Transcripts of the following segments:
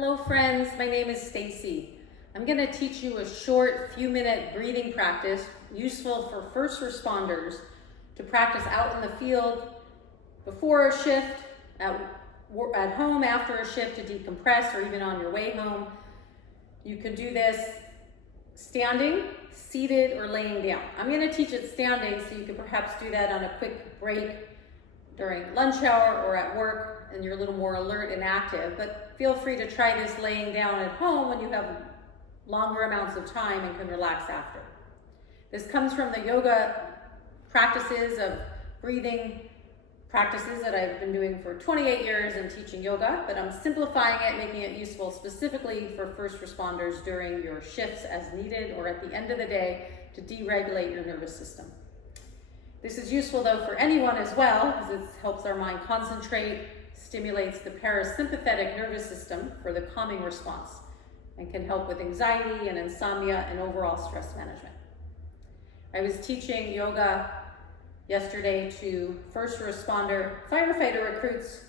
Hello friends, my name is Stacy. I'm going to teach you a short few-minute breathing practice useful for first responders to practice out in the field before a shift, at home after a shift to decompress, or even on your way home. You can do this standing, seated, or laying down. I'm going to teach it standing, so you can perhaps do that on a quick break during lunch hour or at work and you're a little more alert and active, but feel free to try this laying down at home when you have longer amounts of time and can relax after. This comes from the yoga practices of breathing practices that I've been doing for 28 years and teaching yoga, but I'm simplifying it, making it useful specifically for first responders during your shifts as needed or at the end of the day to deregulate your nervous system. This is useful though for anyone as well, because it helps our mind concentrate, stimulates the parasympathetic nervous system for the calming response, and can help with anxiety and insomnia and overall stress management. I was teaching yoga yesterday to first responder firefighter recruits,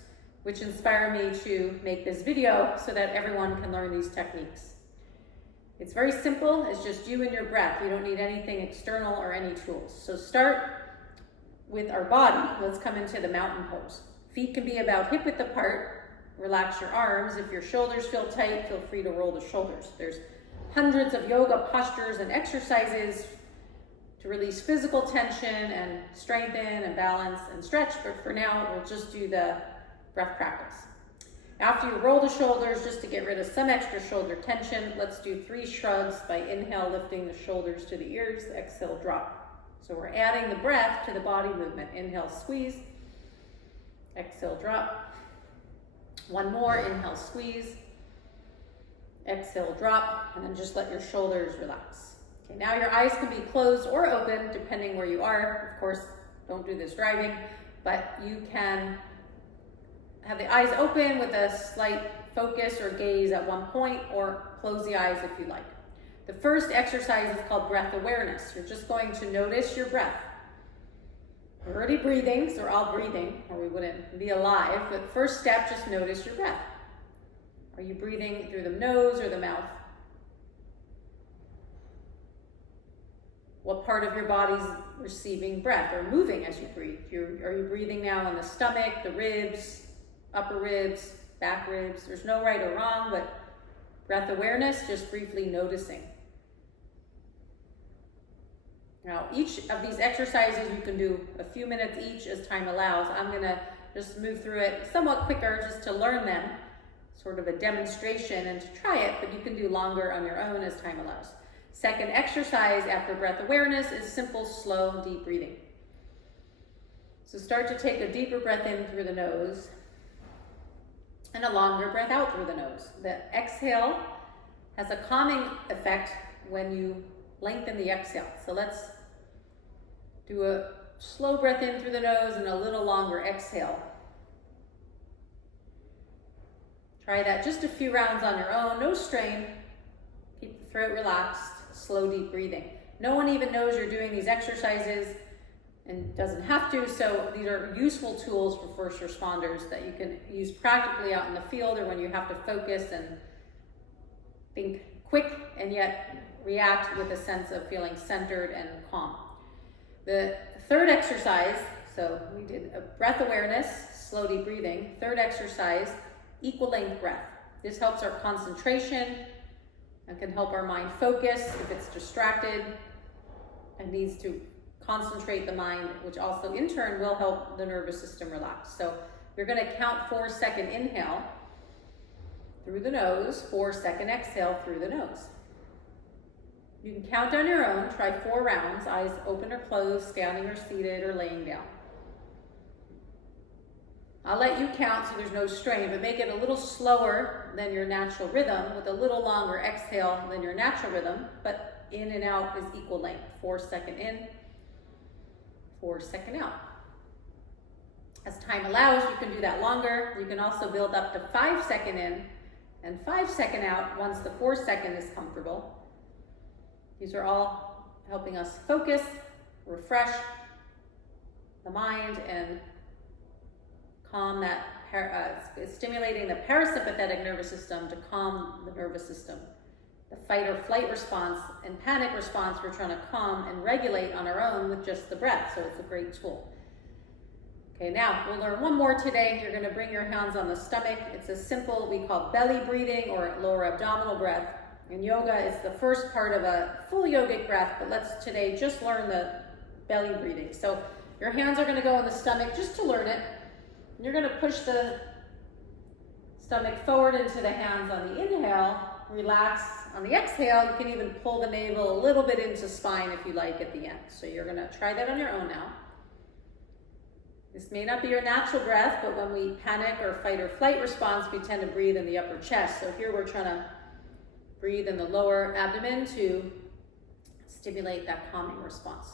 which inspired me to make this video so that everyone can learn these techniques. It's very simple, it's just you and your breath. You don't need anything external or any tools. So start with our body. Let's come into the mountain pose. Feet can be about hip width apart. Relax your arms. If your shoulders feel tight, feel free to roll the shoulders. There's hundreds of yoga postures and exercises to release physical tension and strengthen and balance and stretch, but for now, we'll just do the breath practice. After you roll the shoulders, just to get rid of some extra shoulder tension, let's do 3 shrugs by inhale, lifting the shoulders to the ears, exhale, drop. So we're adding the breath to the body movement. Inhale, squeeze, exhale, drop. One more, inhale, squeeze, exhale, drop, and then just let your shoulders relax. Okay, now your eyes can be closed or open, depending where you are. Of course, don't do this driving, but you can have the eyes open with a slight focus or gaze at one point, or close the eyes if you like. The first exercise is called breath awareness. You're just going to notice your breath. We're already breathing, so we're all breathing, or we wouldn't be alive, but first step, just notice your breath. Are you breathing through the nose or the mouth? What part of your body's receiving breath or moving as you breathe? Are you breathing now in the stomach, the ribs, upper ribs, back ribs? There's no right or wrong, but breath awareness, just briefly noticing. Now, each of these exercises you can do a few minutes each as time allows. I'm gonna just move through it somewhat quicker just to learn them, sort of a demonstration and to try it, but you can do longer on your own as time allows. Second exercise after breath awareness is simple, slow, deep breathing. So start to take a deeper breath in through the nose and a longer breath out through the nose. The exhale has a calming effect when you lengthen the exhale. So let's do a slow breath in through the nose and a little longer exhale. Try that just a few rounds on your own, no strain. Keep the throat relaxed, slow, deep breathing. No one even knows you're doing these exercises and doesn't have to, so these are useful tools for first responders that you can use practically out in the field or when you have to focus and think quick and yet react with a sense of feeling centered and calm. The third exercise, so we did a breath awareness, slow, deep breathing. Third exercise, equal length breath. This helps our concentration and can help our mind focus if it's distracted and needs to concentrate the mind, which also in turn will help the nervous system relax. So you're going to count 4-second inhale through the nose, 4-second exhale through the nose. You can count on your own, try 4 rounds, eyes open or closed, standing or seated or laying down. I'll let you count so there's no strain, but make it a little slower than your natural rhythm with a little longer exhale than your natural rhythm, but in and out is equal length. 4-second in, 4-second out. As time allows, you can do that longer. You can also build up to 5-second in and 5-second out once the 4-second is comfortable. These are all helping us focus, refresh the mind, and calm that it's stimulating the parasympathetic nervous system to calm the nervous system. The fight or flight response and panic response we're trying to calm and regulate on our own with just the breath, so it's a great tool. Okay, now we'll learn one more today. You're going to bring your hands on the stomach. It's a simple, we call belly breathing or lower abdominal breath. In yoga, it's the first part of a full yogic breath, but let's today just learn the belly breathing. So your hands are going to go on the stomach just to learn it. You're going to push the stomach forward into the hands on the inhale, relax on the exhale. You can even pull the navel a little bit into spine if you like at the end. So you're going to try that on your own now. This may not be your natural breath, but when we panic or fight or flight response, we tend to breathe in the upper chest. So here we're trying to breathe in the lower abdomen to stimulate that calming response.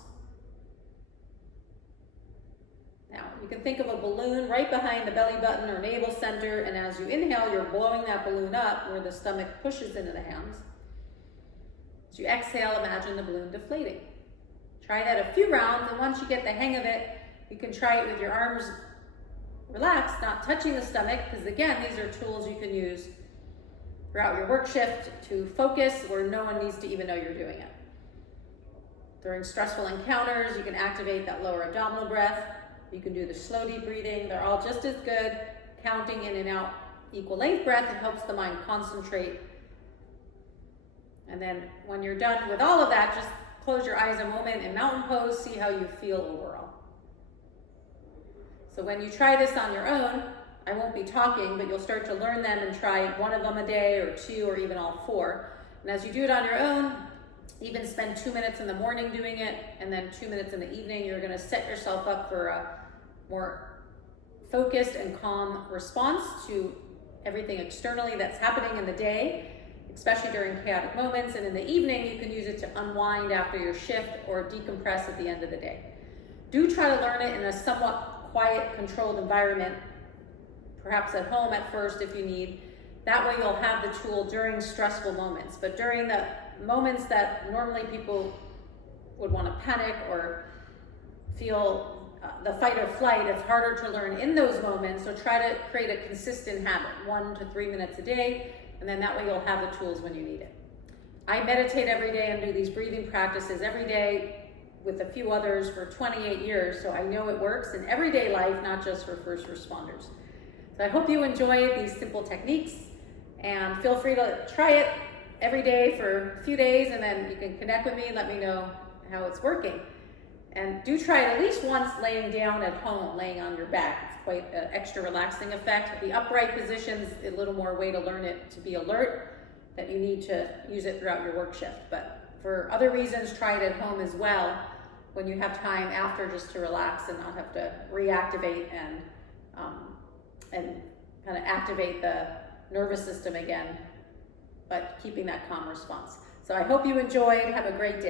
Now, you can think of a balloon right behind the belly button or navel center, and as you inhale, you're blowing that balloon up where the stomach pushes into the hands. As you exhale, imagine the balloon deflating. Try that a few rounds, and once you get the hang of it, you can try it with your arms relaxed, not touching the stomach, because again, these are tools you can use throughout your work shift to focus where no one needs to even know you're doing it. During stressful encounters, you can activate that lower abdominal breath. You can do the slow deep breathing. They're all just as good. Counting in and out equal length breath, it helps the mind concentrate. And then when you're done with all of that, just close your eyes a moment in mountain pose, see how you feel overall. So when you try this on your own, I won't be talking, but you'll start to learn them and try one of them a day or two or even all four. And as you do it on your own, even spend 2 minutes in the morning doing it and then 2 minutes in the evening. You're going to set yourself up for a more focused and calm response to everything externally that's happening in the day, especially during chaotic moments. And in the evening, you can use it to unwind after your shift or decompress at the end of the day. Do try to learn it in a somewhat quiet, controlled environment, perhaps at home at first if you need. That way you'll have the tool during stressful moments. But during the moments that normally people would want to panic or feel the fight or flight, it's harder to learn in those moments. So try to create a consistent habit, 1 to 3 minutes a day, and then that way you'll have the tools when you need it. I meditate every day and do these breathing practices every day with a few others for 28 years, so I know it works in everyday life, not just for first responders. So I hope you enjoy these simple techniques, and feel free to try it every day for a few days, and then you can connect with me and let me know how it's working. And do try it at least once laying down at home, laying on your back. It's quite an extra relaxing effect. The upright position's a little more way to learn it to be alert, that you need to use it throughout your work shift. But for other reasons, try it at home as well when you have time after, just to relax and not have to reactivate and kind of activate the nervous system again, but keeping that calm response. So I hope you enjoyed. Have a great day.